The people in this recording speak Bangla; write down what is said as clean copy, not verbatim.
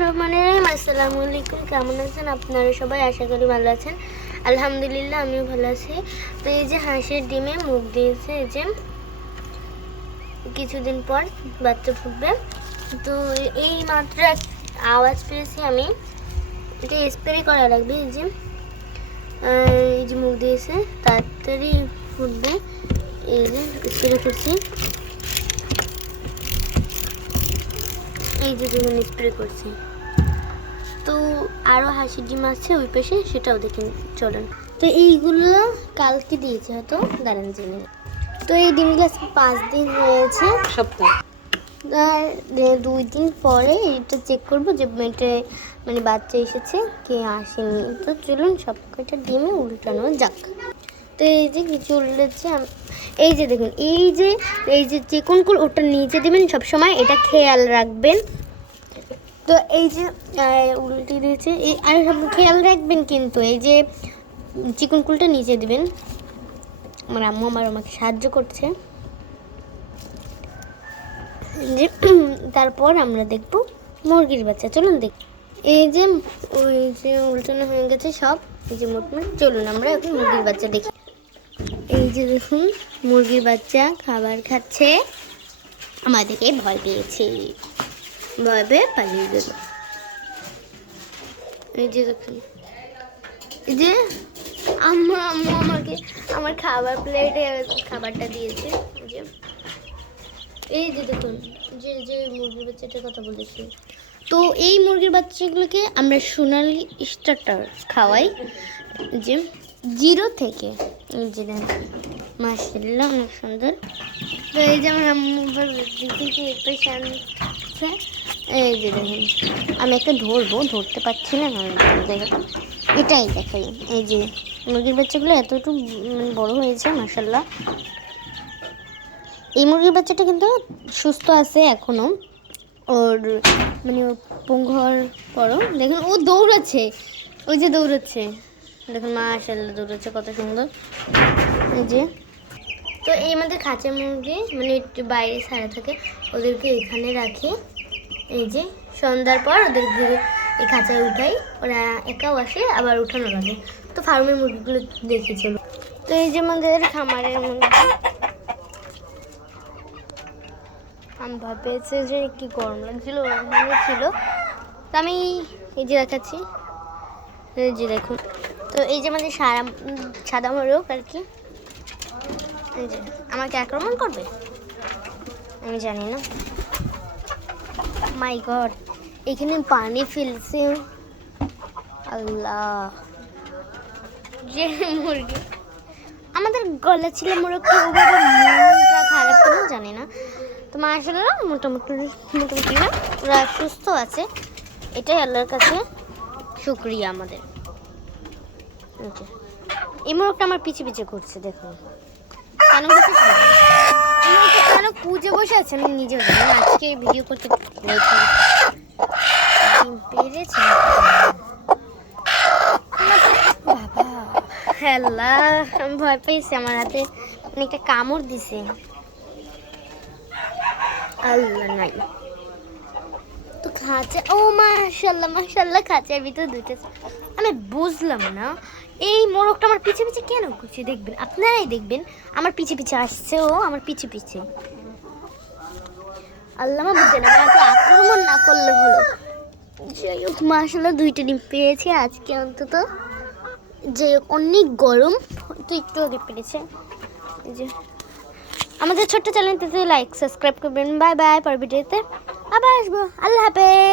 আসসালামু আলাইকুম, কেমন আছেন আপনারা সবাই? আশা করি ভালো আছেন। আলহামদুলিল্লাহ আমিও ভালো আছি। তো এই যে হাঁসের ডিমে মুখ দিয়েছে, এই যে কিছুদিন পর বাচ্চা ফুটবে। তো এই মাত্র আওয়াজ পেয়েছি আমি, এটা স্প্রে করা লাগবে। এই যে মুখ দিয়েছে, তাড়াতাড়ি ফুটবে। এই যে স্প্রে করছি, এই যে যেমন স্প্রে করছি। তো আরও হাঁসের ডিম আছে ওই পাশে, সেটাও দেখুন, চলেন। তো এইগুলো কালকে দিয়েছে হয়তো, দাঁড়ান জেনে। তো এই ডিমগুলো 5 দিন হয়েছে, সপ্তাহ 2 দিন পরে এটা চেক করবো যে এটা মানে বাচ্চা এসেছে কি আসেনি। তো চলুন সব কয়টা ডিমে উল্টানো যাক। তো এই যে কিছু উল্টেছে, এই যে দেখুন, এই যে চিকন করে ওটা নিচে দেবেন সবসময়, এটা খেয়াল রাখবেন। তো এই যে উল্টে দিয়েছে, আর খেয়াল রাখবেন কিন্তু এই যে চিকন কুলটা নিচে দিবেন। আমার আম্মু আমাকে সাহায্য করছে। যে তারপর আমরা দেখব মুরগির বাচ্চা, চলুন দেখ। এই যে ওই যে উল্টানো হয়ে গেছে সব, এই যে মোটমাট, চলুন আমরা এখন মুরগির বাচ্চা দেখি। এই যে দেখুন মুরগির বাচ্চা খাবার খাচ্ছে, আমাদেরকে ভয় পেয়েছে, ভয় পেয়ে পালিয়ে গেল। এই যে দেখুন, এই যে আম্মু আমাকে আমার খাবার প্লেটে খাবারটা দিয়েছে। এই যে দেখুন, যে যে মুরগির বাচ্চাটার কথা বলেছি, তো এই মুরগির বাচ্চাগুলোকে আমরা সোনালি স্টার্টার খাওয়াই, যে 0 থেকে। এই যে দেখুন, মাশাআল্লাহ অনেক সুন্দর। তো এই যে আমার আম্মু দিকে পেশা আনছে। এই যে দেখুন, আমি একটা ধরতে পারছি না, দেখুন এটাই দেখাই। এই যে মুরগির বাচ্চাগুলো এতটুকু মানে বড় হয়েছে, মাশাআল্লাহ। এই মুরগির বাচ্চাটা কিন্তু সুস্থ আছে এখনো, ওর মানে পঙ্গু হওয়ার পরও দেখুন ও দৌড়াচ্ছে, ওই যে দৌড়াচ্ছে দেখুন, মাশাআল্লাহ দৌড়াচ্ছে কত সুন্দর। এই যে, তো এই আমাদের খাঁচা মুরগি মানে একটু বাইরে ছাড়া থাকে, ওদেরকে এখানে রাখি। এই যে সন্ধ্যার পর ওদেরকে এই খাঁচায় উঠাই, ওরা একাও আসে আবার উঠানো লাগে। তো ফার্মের মুরগিগুলো দেখেছিল। তো এই যে আমাদের খামারের মুরগি, আমি ভাবছি যে কি গরম লাগছিল ছিল। তো আমি এই যে দেখাচ্ছি, এই যে দেখুন। তো এই যে আমাদের সাদা মোরগ আর কি, এই যে আমাকে আক্রমণ করবে আমি জানি না। মাই গড, এখানে পানি ফেলছে, আল্লাহ। যে মুরগি আমাদের গলা ছিল মোরগটা, ওভাবে মনটা খারাপ কেন জানি না। তো মাশাআল্লাহ মোটামুটি না, ওরা সুস্থ আছে, এটাই আল্লাহর কাছে শুকরিয়া আমাদের। এই মোরগটা আমার পিছে পিছে ঘুরছে, দেখুন কেন ঘুরছে, কেন খুঁজে বসে আছে আমি নিজেও জানি না। আজকে ভিডিও করতে পেরেছি বাবা, আল্লাহ আমি ভয় পেয়েছি, আমার হাতে অনেকটা কামড় দিছে, আল্লাহ নাই। তো খাঁচা, ও মাশাআল্লাহ খাঁচার ভিতরে দুটো, আমি বুঝলাম না এই মোরগটা আমার পিছে পিছে কেন ঘুরছে। দেখবেন, আপনারাই দেখবেন, আমার পিছে পিছে আসছে, ও আমার পিছে পিছে। আল্লাহ বুঝছে না, আমাকে আক্রমণ না করলে হলো। যাই হোক, মাশাআল্লাহ 2টা ডিম পেয়েছি আজকে অন্তত। যাই হোক, অনেক গরম, তো একটু আগে পেরেছে। যে আমাদের ছোট্ট চ্যানেলটিতে লাইক সাবস্ক্রাইব করবেন। বাই বাই, পরের ভিডিওতে আবার আসবো। আল্লাহ হাফেজ।